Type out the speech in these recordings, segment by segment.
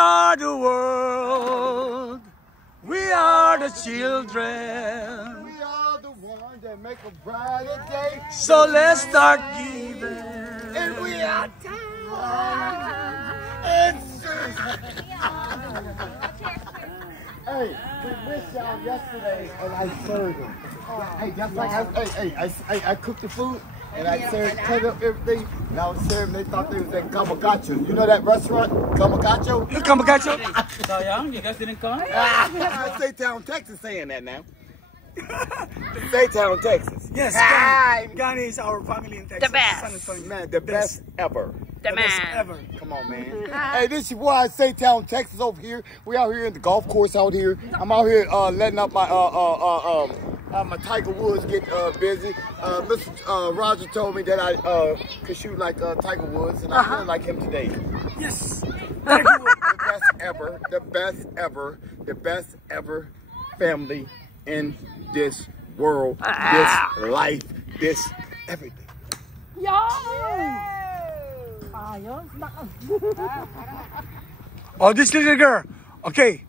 are the world. We are the children. We are the ones that make a brighter day. So let's start giving. And we are and hey, we missed y'all yesterday, and I served them. Hey, just like I cooked the food, and I served, cut up everything, and I was serving. They thought they was at Kamagacho. You know that restaurant, Kamagacho? Kamagacho? Sayang, you guys didn't come? Saytown, Texas, saying that now. Saytown, Texas. Yes, Ghana is our family in Texas. The best. San Antonio. Man, the best ever. The Best man. ever. Come on, man. Hey, this is why Saytown, Texas over here. We out here in the golf course out here. I'm out here letting up my my Tiger Woods get busy. Mr. Roger told me that I could shoot like Tiger Woods, and I'm feeling like him today. Yes. The best ever, the best ever, the best ever family in this world, this life, this everything. Oh, this little girl. Okay.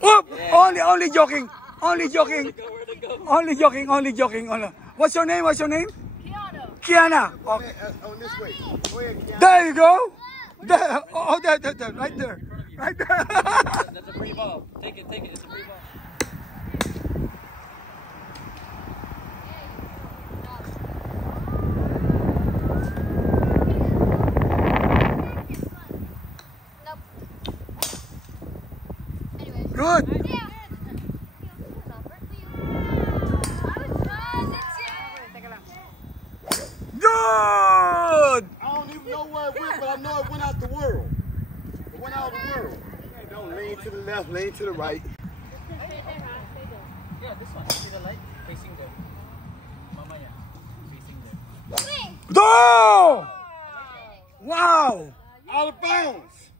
Whoop! Only joking. Only joking. Only joking. Only joking. What's your name? What's your name? Kiana. Okay. On this way. Go ahead, Kiana. There you go. There. Oh, there, right there. Right there. That's a free ball. Take it, it's a free ball. Good. Good. I don't even know where it went, but I know it went out the world. It went out the world. Don't lean to the left, lean to the right. Yeah, this one. See the light? Facing there. Mama, yeah. Facing there. Go! Wow. Out of bounds.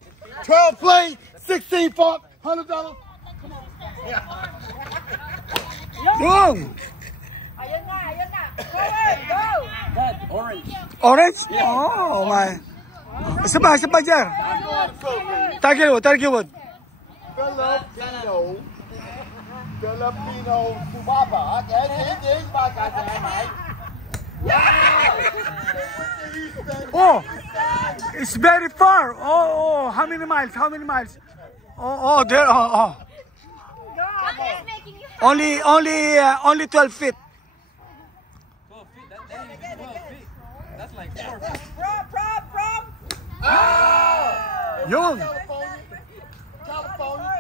12 play, 16 fault, $100. Boom. Dad, orange. Orange? Oh, my. Isa pa, Jer. Tiger Wood. Filipino Subaba. Oh, it's very far. Oh, how many miles? Oh, there. Oh. Only 12 feet. 12 feet. That ain't even 12 feet. That's like 4 feet. Yun. California.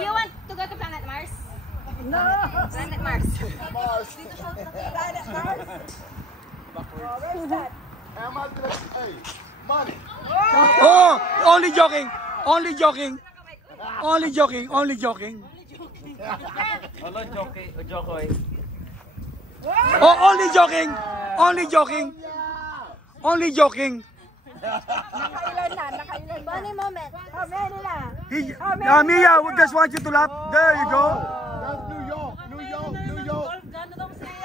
You want to go to Planet Mars? No. Planet Mars. Hey, money. Oh, only joking. Hello, jockey. Oh, only joking. Nakailan. Funny moment. How many na? Mia, we just want you to laugh. There you go. That's New York.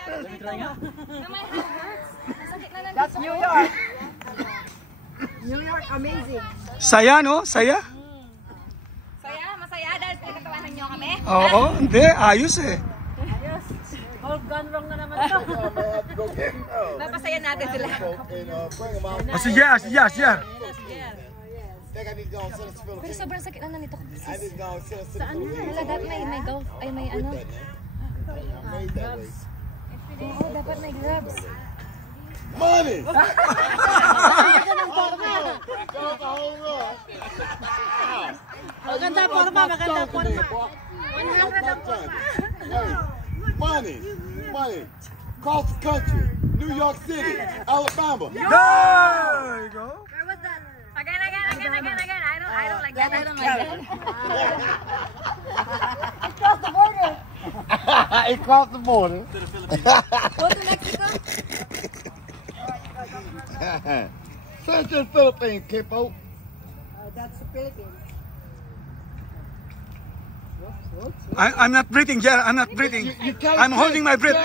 Let me try nga. My head hurts. Masakit na lang. That's New York. New York, amazing. Saya, no? Saya? Masaya dahil pinagkatawanan niyo kami. Oo, hindi. Ayos eh. Golf gun wrong na naman ito. Napasaya natin sila. Oh, sige. Pero sobrang sakit na nito. Saan na? Wala, dapat may golf. Ay, may ano. Oo, dapat may gloves. Money! Maganda forma. Money. Cross the country. New York City, Alabama. There you go. Where was that? Again. I don't like that. I don't like that. Across the border. It crossed the border. To the Philippines. Go to Mexico? Central Philippines, Kippo. That's the Philippines. I'm not breathing, Jer. I'm not breathing. I'm holding my breath.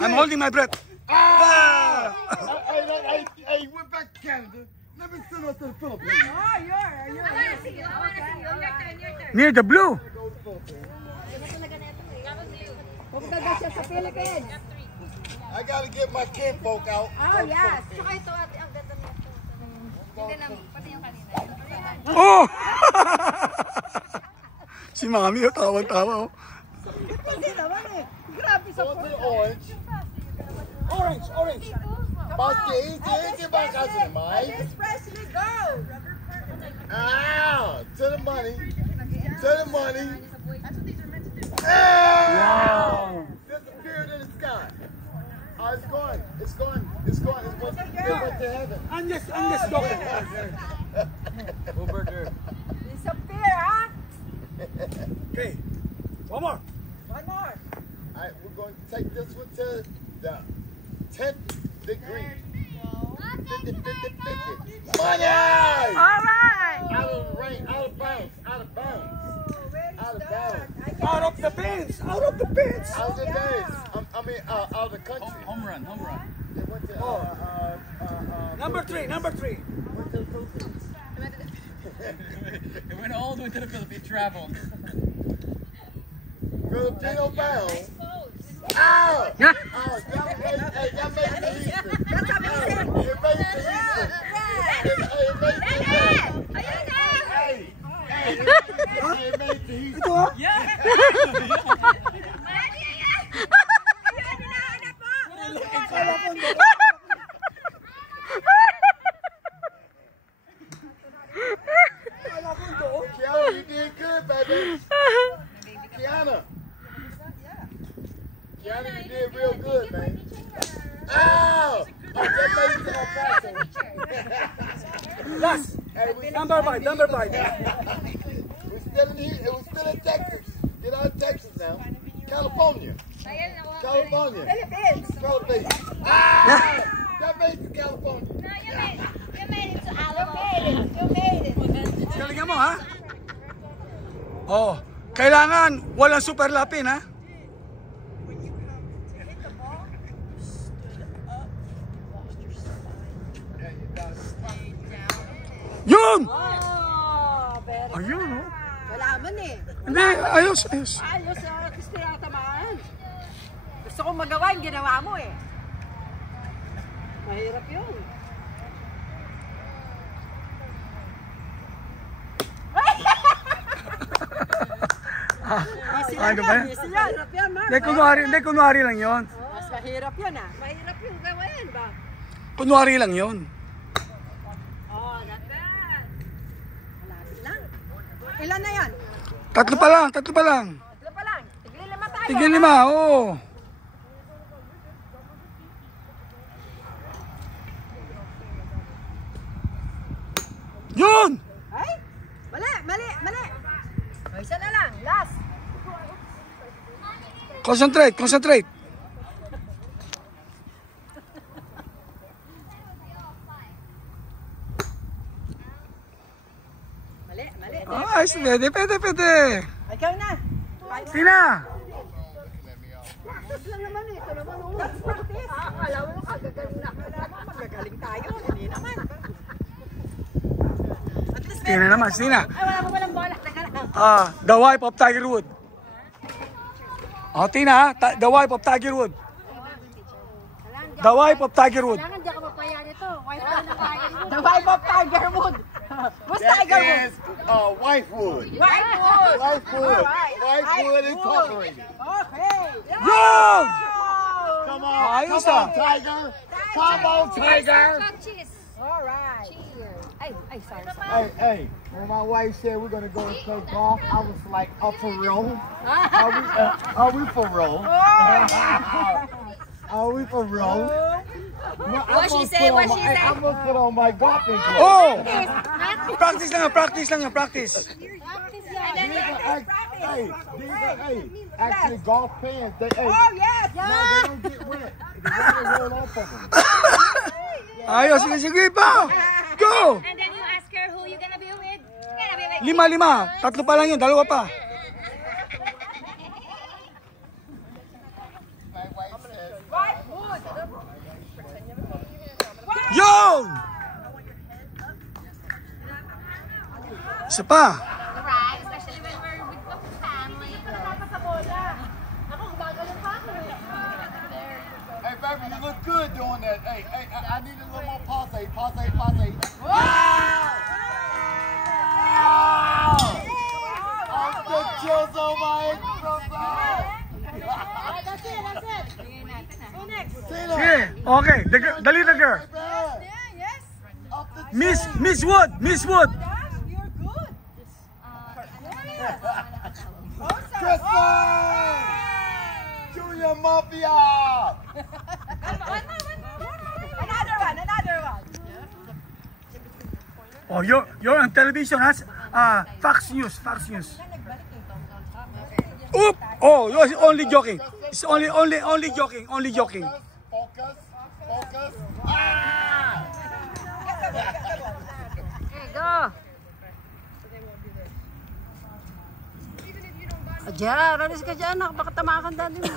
I'm holding my breath. Hey, went back to Canada. Let me send her to the Philippines. Oh, you're. I wanna see you. I wanna see you. Your turn. Your turn. Near the blue. Pupunta daw siya sa Philippines. I gotta get my kinfolk out. Oh, yes. Tsaka ito, ate, ang ganda nito. Hindi na, pati yung kanina. Oh! Si Mami, oh, tawang-tawa, oh. Hindi naman eh. Grabe sa Go to the orange. Orange, orange. Basket, easy back out to the mind. Elvis Presley, go! Ah, to the money. To the money. Ah! Disappeared in the sky. Oh, it's gone. It's gone. It's gone. It went to heaven. Unless joking. Disappear, ha? Okay. One more. One more. All right, we're going to take this one to the 10th degree. 50, 50, 50. Money! All right. Out of the rain, out of bounds, out of bounds. Out of bounds. Out of the pins. Out of the pins. Out of the days. Out of the country. Home run. They went to, Number three. went to the Philippines. It went all the way to the Philippines. Traveled. Filipino bound. Ow! Yeah. Oh, y'all made it to Easter. That's amazing. It made it to Easter. It made it to Easter. Ito, ha? Kiana, you did good, baby. Kiana. Kiana, you did real good, man. Ow! Oh, that made it to El Paso. Last. Number five. We're still in here. It was still in Texas. Get out of Texas now. California. Ayan, ako. California. Philippines. Philippines. Ah! That made it to California. No, you made it to Alamo. You made it. Galingan mo, ha? Oh. Kailangan walang super lapin, ha? Yun! Oh, very Ayun, oh. Wala man eh. Hindi, ayos. Ayos, gusto tinatamaan. Gusto kong magawa yung ginawa mo eh. Mahirap yun. Ano ba yan? Mahirap yan, Mark. Hindi, kunwari lang yon. Mas mahirap yun ah. Mahirap yung gawin ba? Kunwari lang yon. Oh, not bad. Malapit lang. Ilan na yan? Tatlo pa lang. Tatlo pa lang. Tigil 5 tayo. Tigil 5, oo. Yun! Ay! Mali! O, isa na lang. Last. Concentrate. Mali. Ay, pwede. Ikaw na. Tina! Practice lang naman eh. Ito naman oh. That's practice. Alam mo, kagagaling na. Magagaling tayo. Hindi naman. At least Tina naman, Tina. Ay, wala ko walang bola. Teka lang. The wife of Tiger Woods. Oh, Tina, the wife of Tiger Woods. The wife of Tiger Woods. Kailangan di ako mapaya nito. Wife pa ng Tiger Woods. The wife of Tiger Woods. Who's Tiger Woods? Wifewood. Wifewood. Wifewood. Alright. Wifewood Incorporated. Okay. Yun! Come on, Ayos come on, ah. Tiger. Come on, Tiger. Cheese. Alright. Ay, sorry. Hey, when my wife said we're gonna go and play golf, I was like, for real? Are we for real? Are we for real? What she say? I'm gonna put on my golfing clothes. Oh! Practice lang yan. Actually, golf fans, Oh, yes. no, they don't get wet. The water roll off of them. Ayos, sige pa. Go! And then you ask her who you gonna be with. Gonna be with 5. Tatlo pa lang yun, 2 pa. Yun! Isa pa. Right? Especially when we're with the family. Hey, baby, you look good doing that. Hey, I need a little more passe. Wow! I'm the chills on my exercise. That's it. Who next? Sige. Okay. Dali na girl. Yes. Miss Wood. You're good. Christmas! Junior Mafia! Another one. Oh, you're on television, has Fox News. Oop! Oh, you're only joking. It's only joking. Focus. Ah! Go. Diyan, alis ka dyan. Baka tamakan dali mo.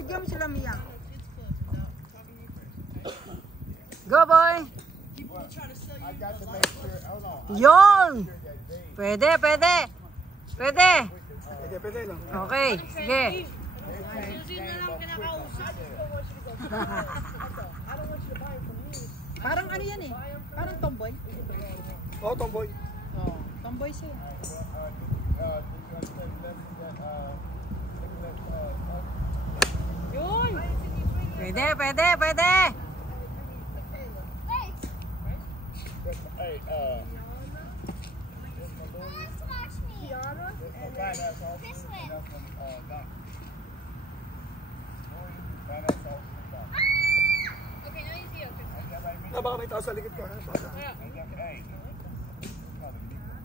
Bigyan mo sila, Mia. Go, boy. Yon. Pwede. Pwede lang. Okay, sige. Parang ano yan eh? Parang tomboy. Oh, tomboy. Tomboy siya. Yun! Pwede! Hey, This way. Okay, now you see it. Baka may tao sa likod ko.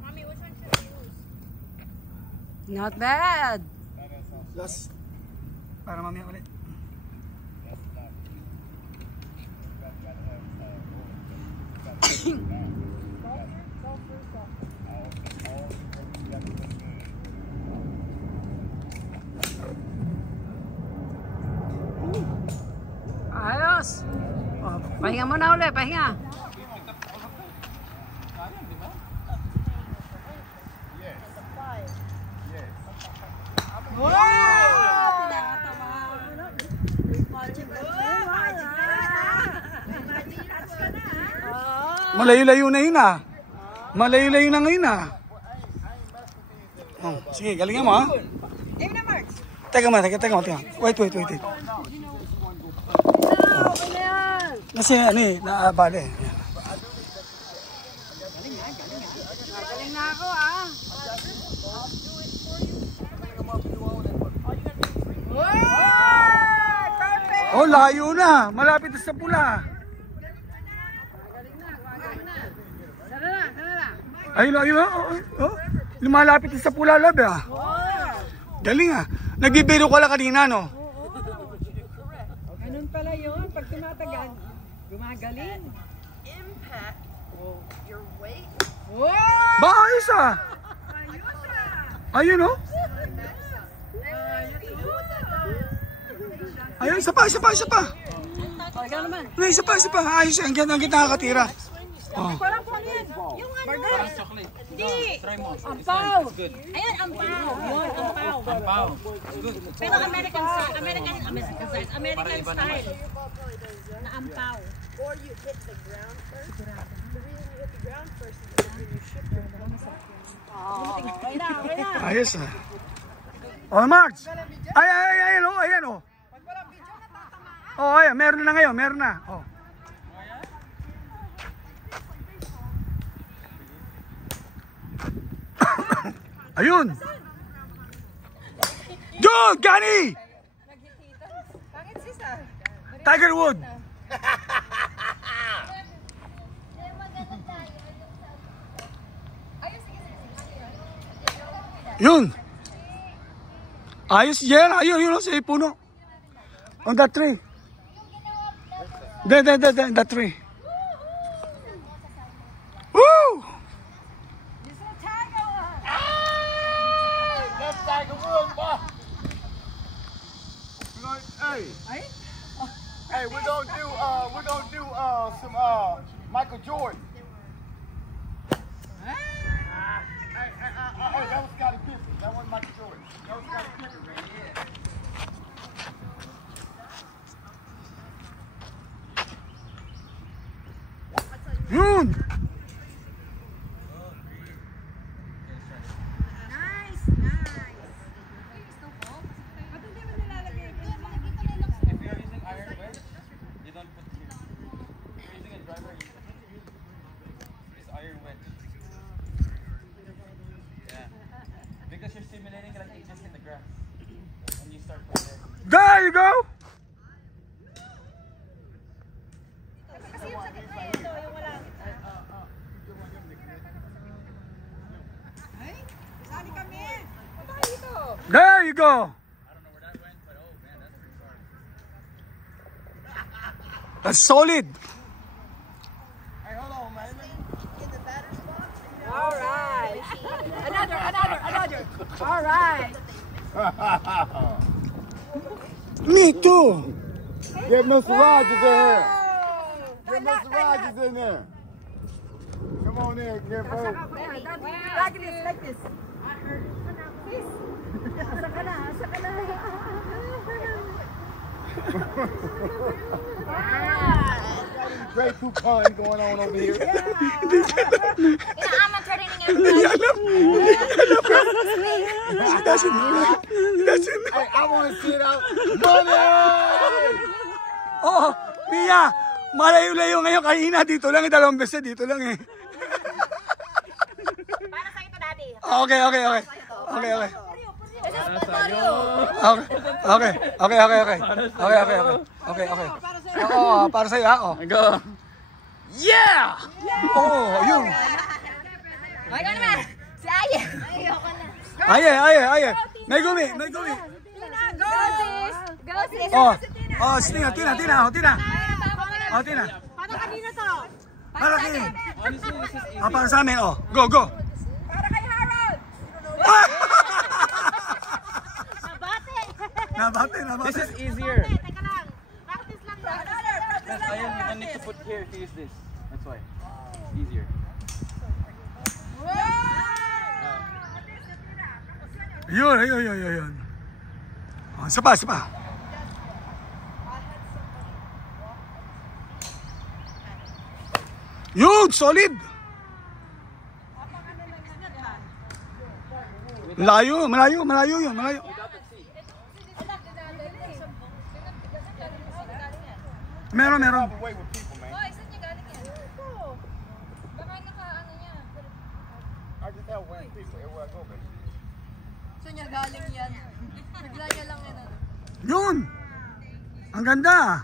Mommy, which one should I use? Not bad! Last. Para mamaya ulit. Ayos! Pahinga muna ulit, pahinga. Malayo-layo na yun ah. Malayo-layo na ngayon ah. Oh, sige, galingan mo ah. Teka mo. Wait. Kasi ano eh, naabali eh. Galing na ako ah. Oh, layo na. Malapit na sa pula. Ayun. Oh. Lumalapit na sa pula, lab ah. Galing ah. Nagbibiro ko lang kanina, no? Ganun pala yun. Pag tumatagal, gumagaling. Impact your weight. Ba, ayos ah. Ayun oh. Ayun, isa pa. Ikaw naman. No, isa pa. Ayos yan. Ang kita nakakatira. Oh. Parang kung ano yan? Yung ano? Hindi. Try mo. Ampaw. It's good. Ayun, ampaw. Yun, ampaw. Wow. It's good. Pero American style. American style. Na ampaw. Or you hit the ground first. The reason you hit the ground first is because when you shift your Ayos ah. Oh, March. Ayan oh. Oh, ayan. Meron na ngayon. Oh. Ayun. Dude, Gani! Tiger Wood. Yun. Ayos yan. Ayun sa puno. On that tree. That tree. Woo! That's Tiger Woods, boy. Hey, Hey, we're gonna do some Michael Jordan. Hey, that was Scottie Pippen. That wasn't Michael Jordan. That was Scottie Pippen, man. Yun! Nice, nice. Ba't hindi mo nilalagay? If you're using iron wedge, you don't put here. If you're using a driver, you use this iron wedge. Yeah. Because you're simulating like you just hit the grass. And you start from there. There you go! Kasi yung sa gitna eh, ito, yung walang... Ay, sali kami. Patay ito. There you go! I don't know where that went, but oh man, that's pretty far. That's solid! Hey, hold on, man. In the batter's box. All right. Another. All right. Me too! Get Mr. Rogers in here. Oh, Get Mr. Rogers in there. Come on in, get both. Like this. Please. Asa ka na. Great coupon going on over here. Inaamat ka rin ng everybody. She doesn't know. Hey, I want to sit out. Money! Oh, Mia! Malayo-layo ngayon. Kanina dito lang. Dalawang beses dito lang eh. Para sa ito, Daddy. Okay. Okay. Oo, para sa'yo ha. Oh. Go. Yeah! Oh, yun. Ay, ano naman? Si Aye. Ayoko na. Aye. May gumi. Go, sis. Go, sis. Si Tina. Oh, Tina. Para kanina to. Para kayo. Honestly, this is easy. Para sa amin, oh. Go. Para kay Harold. Nabate. This is easier. Teka lang. Practice lang ba? Because iron, you don't need to put here if you use this. That's why. Easier. Yun. Oh, isa pa. Yun, solid. Malayo yun. Meron. Wait with people, man. Saan niya galing yan? Baka naka-ano niya. I just have way with people everywhere I go, baby. So niya galing yan. Bigla niya lang yan. Yun. Ang ganda.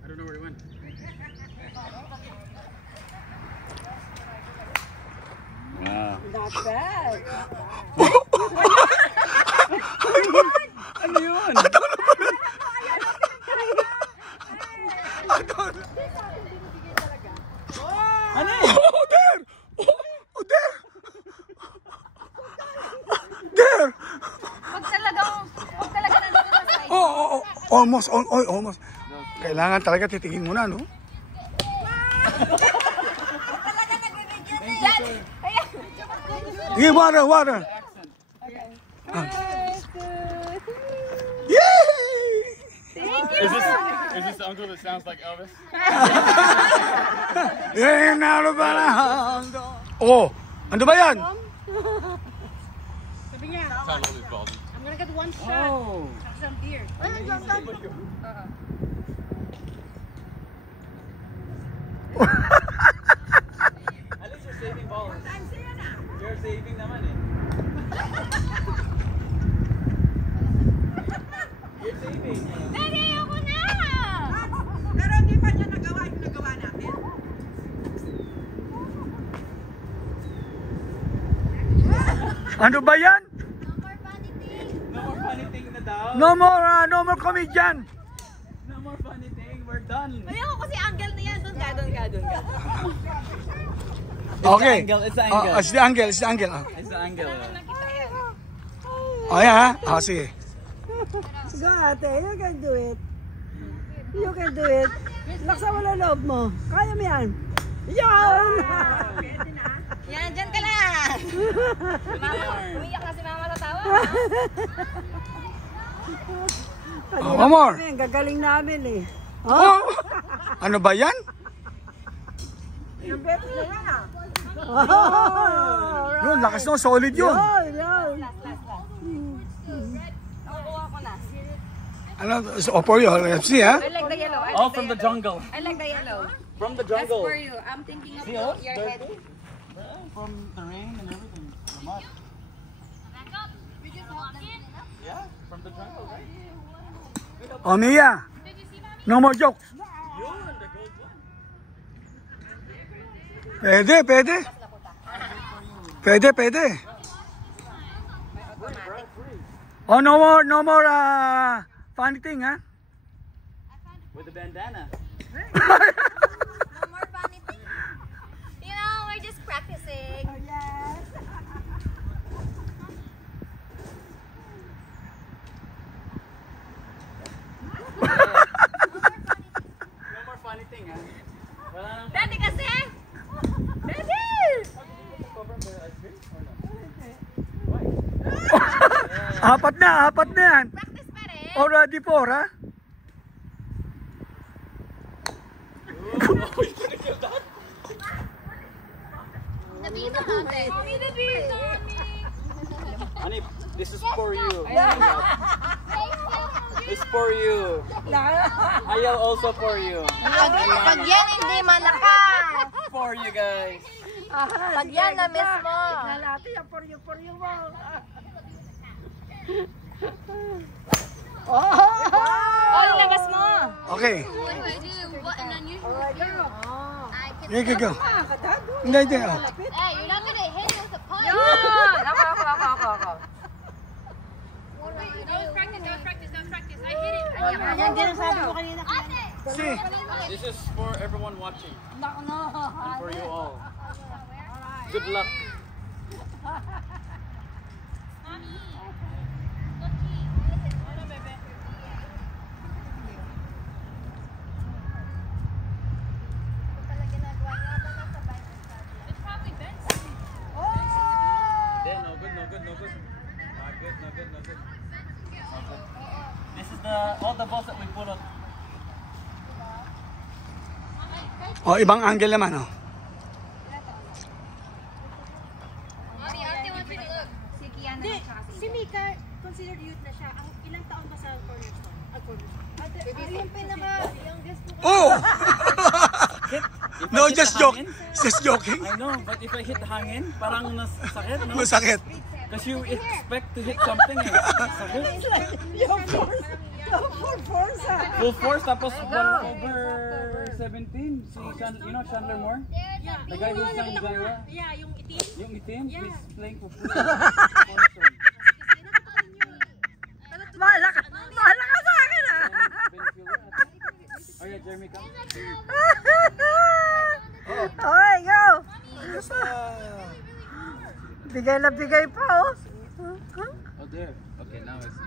I don't know where he went. Wow. Not bad. Ano yun? Ano eh? Oh, there. There. Pag talaga nandito sa side. Almost. Kailangan talaga titingin mo na, no? Give water. Yay! Is this the uncle that sounds like Elvis? Oh, ano ba yan? Sabi niya, Sound Elvis Baldwin. I'm gonna get one shot. Oh. Some beer. At least you're saving balls. You're saving naman eh. You're saving. Daddy, ayoko na! Pero hindi pa niya nagawa yung nagawa natin. Ano ba yan? No more funny thing na daw. No more comedian. No more funny thing. We're done. Ayoko kasi angle na yan. Doon ka. Okay. It's the angle. It's the angle. It's the angle. Oh, yeah. Oh, sige. Go ate, you can do it. You can do it. Laksa mo na loob mo. Kaya mo yan. Yan! Yan, dyan ka lang. Umiyak na si mama sa tawa. One more. Gagaling namin eh. Oh! Ano ba yan? Yung beses na yan ah. Yun, lakas no, solid yun. Yan. Nakukuha ko na. Ano, so for you, let's see ha. I like the yellow. All from the jungle. I like the yellow. From the That's jungle. for you. I'm thinking of See, oh, your head. From the rain and everything. The mud. Yeah, from the jungle, right? Oh, Mia. No more jokes. Pwede, pwede. Pwede, pwede. Oh, no more funny thing, ha? With the bandana. No more funny things. You know, we're just practicing. No more funny thing, ha? Wala nang Daddy kasi! Daddy! cover the ice cream or no? Apat na yan. Practice pa rin. Already four, ha? Nabito natin. Mommy, nabito. Honey, this is for you. It's for you. Ayaw also for you. Pag yan hindi malakas. For you guys. Pag yan na miss mo. Lalati yan for you mo. Oh, labas mo. Okay. What do I do? What an unusual girl. Here you go. Hindi, hindi. Oh. Hey, you're not gonna hit it with a punch. Ako. Don't practice. I hit it. Yan din ang sabi ko kanina. See. This is for everyone watching. And for you all. Good luck. Yeah, no good. Not good. This is all the balls that we put up. Oh, ibang angle naman, oh. Mommy, ate wants you to look. Si Kiana Hindi, at saka si Mika, considered youth na siya. Ang ilang taon pa sa cornerstone? Ate, yung pinaka-youngest mo. Oh! If No, I hit just the joke. hangin- Just joking. I know, but if I hit the hangin, parang nasakit, no? Masakit. Because you expect to hit something, eh. Sakit. It's like, yung full force ah. Full force, tapos 1/17. Si Chandler Moore? The guy who's sang Zaira? Yeah, yung itim. Yung itim, he's playing for free. Bahala ka sa akin ah. Oh yeah, Jeremy, come. Okay, go. Bigay na bigay pa oh. Oh, there. Okay, now I see.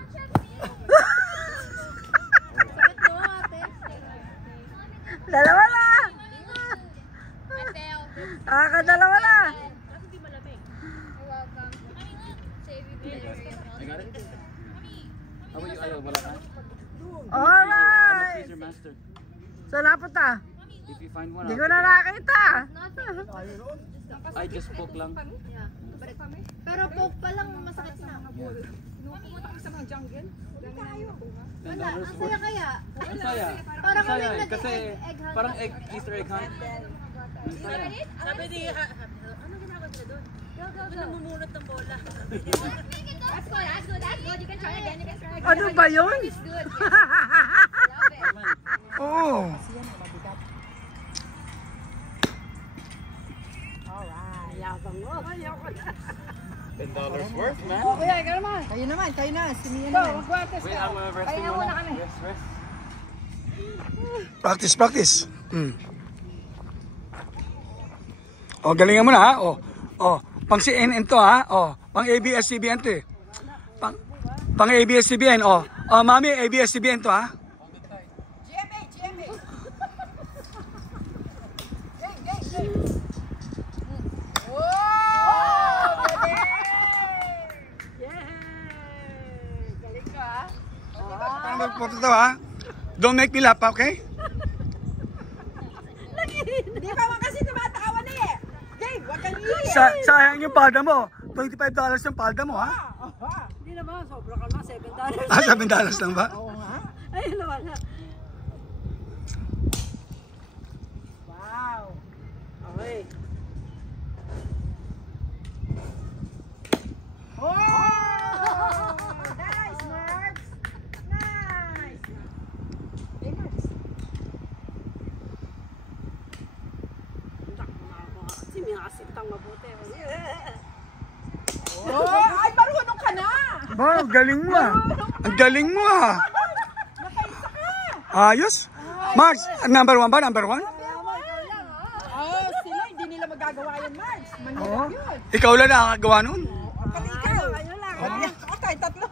Dalawa na. Dalawa na. I got it? How about you, Ayaw? Wala ka? I'm a Alright. treasure master. So napunta. If you find one, Hindi I'll ko na nakita. I just poke lang. Pero poke pa lang masakit na. $10 worth. Kaya, Ang saya. Parang Ang saya kami eh. Kasi egg hunt. parang Easter egg hunt. Ang saya. sabi ni, ano ginagawa nila doon? Doon namumunot ng bola. That's good. You can try again. Ano ba yun? It's good. Oh. Yabang mo. Ayoko na. $10 worth, man. Kuya, ikaw naman. Kayo na. Simiyan na. Magwates Wait, ka. I'm resting muna. Rest. Practice. Oh, galingan mo na, ha? Oh, pang CNN to, ha? Oh, pang ABS-CBN to, eh. Pang ABS-CBN, oh. Oh, mami, ABS-CBN to, ha? magpapatawa ha. Don't make me laugh, okay? Hindi pa man kasi tumatawa na eh. Gabe, wag kang iiyak. Sayang yung palda mo. $25 yung palda mo, ha? Hindi naman, sobra ka na, $7. Ah, $7 lang ba? Oo nga. Ay, wala. Wow. Okay. Oh! Nice, Marks. Nice. Hey, Marks. Kasi may asintang mabuti. Oh, ay, marunong ka na. Wow, galing mo ah. Ang galing mo ah. Nakaisa ka. Ayos. Marks, number 1 ba? Number 1? Oh, sila, hindi nila magagawa yan, Marks. Manhirap Oo. yun. Ikaw lang nakakagawa nun. Pati ikaw. Kayo lang. Okay, tatlo.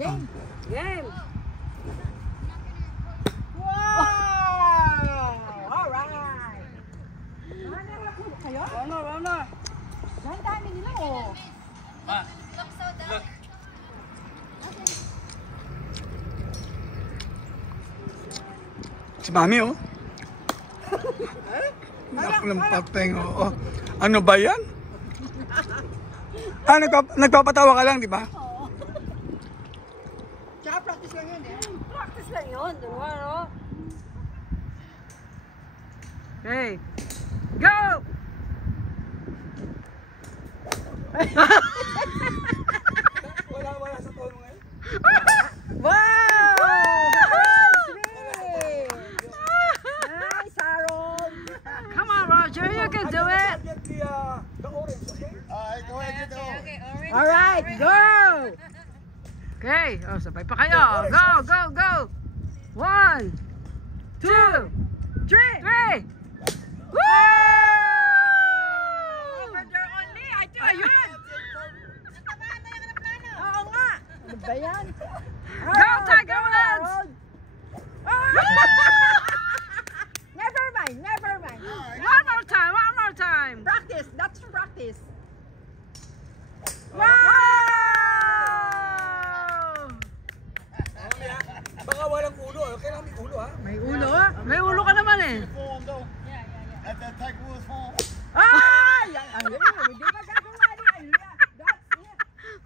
Game. Game. Wow! Alright. Nakakulog kayo? Runner. Ang dami nila, oh. Look. Si Mami, oh. Nak ng pateng, oh. Ano ba yan? Ah, nagpapatawa ka lang, di ba? Tsaka practice lang yun, eh. Practice lang yun. Dalawa, no? Okay. Go! Wala sa tono ngayon. Wow! Nice, Harold. Come on, Roger. You can do it. Get the orange, okay? Alright, go ahead, get the Alright, go! Okay. Oh, sabay pa kayo. Go. 1, 2, 3. Woo! Over there only. Ayun. Oo nga. Ano ba yan? Go, Tiger Woods! Never mind. One more time. Practice, that's practice. Wow! Baka walang ulo, kailangan may ulo, ha? May ulo. May ulo ka naman eh. form though. At that Tiger Woods form. Ay! Ayun, hindi magagawa ni Aliyah. That's it.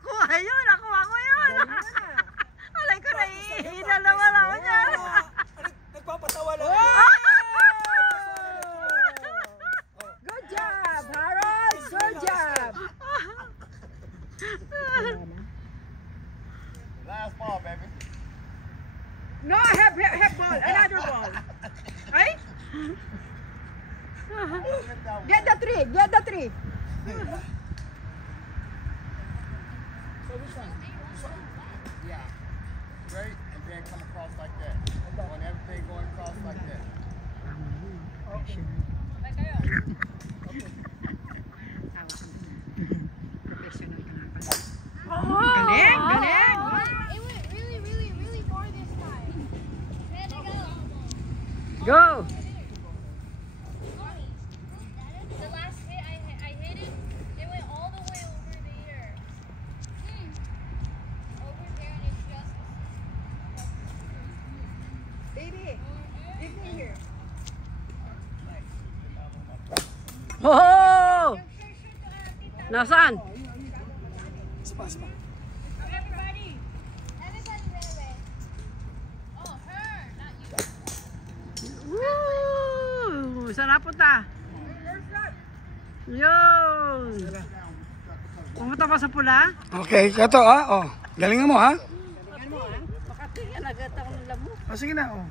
Kuha yun. Nakuha ko yun. Alay ko na ihihina naman ako dyan. Nagpapatawa lang. Good job, Harold. Good job. Last ball, baby. No, have ball. Another ball. Ay? Get the three. Yeah. Straight and then come across like that. Want everything going across like that. Galing. It went really far this time. Where'd it go? Go. The last hit, I hit it. It went all the way over there. Over there, and it's just. Baby, give me here. Oh! Nasaan? Everybody, way. Oh, her, not you. Woo! Saan napunta? Yun! Pumunta pa sa pula? Okay, ito ha. Oh, galingan mo ha. Baka tingnan agad ako ng lamo. Oh, sige na. Oh.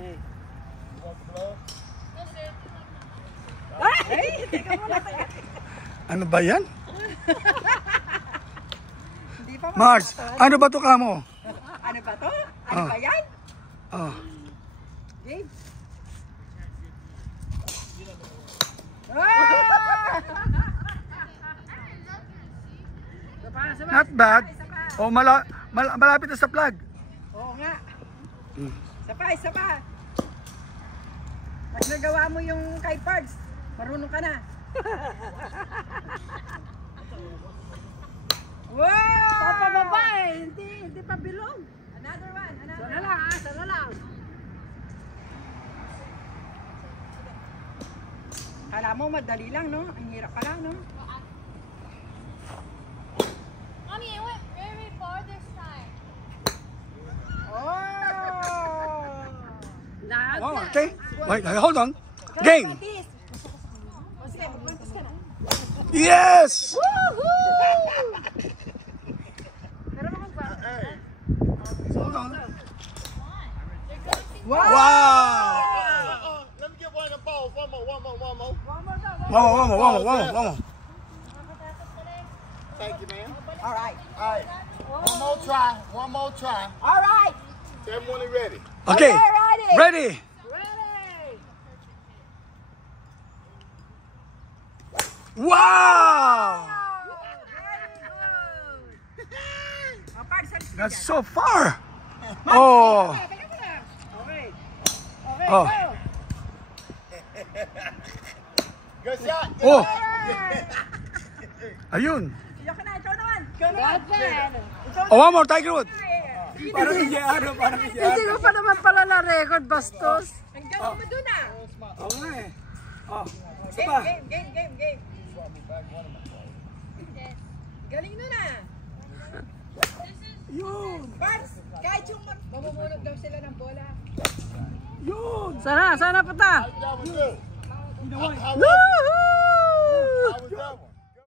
Eh. Ay, teka muna. Ano ba yan? Hindi pa Mars, ano ba to ka mo? Ano ba to? Ano ba yan? Oh. Gabe. Not bad. Oh, malapit na sa plug. Oo nga. Isa pa. Pag nagawa mo yung kay Pards, marunong ka na. Wow! Sa pababa eh. Hindi pa bilog. Another one, another Sana lang ah, sana lang. Kala mo madali lang, no? Ang hirap pala, no? Mommy, I went very far this time. Oh! Lahat Oh, na. okay. Wait, hold on. Game. O sige, magpuntos ka na. Yes! Meron akong pa. Hold on. Wow! Wow! Let me get one of the balls. One more. One more daw. One more. Thank you, man. All right. All right. One more try. One more try. All right. Everyone is ready. Okay. ready. Ready. Ready. Wow! O, Pards, salis ka That's dyan. so far. Oh. Teka mo na. Okay. Okay, Oh. go. Good shot. Oh. Ayun. Ikaw ka na, ikaw naman. Ikaw naman. Oh, one more, Tiger Woods. Parang Hindi ko pa naman pala na-record, bastos. Ang galing mo dun ah. Oo nga eh. Oh. Game. Galing nun ah. Yun. Pards, kahit yung mamumulog daw sila ng bola. Yun. Sana punta. That was good. Ginawa. How was it? How was that one?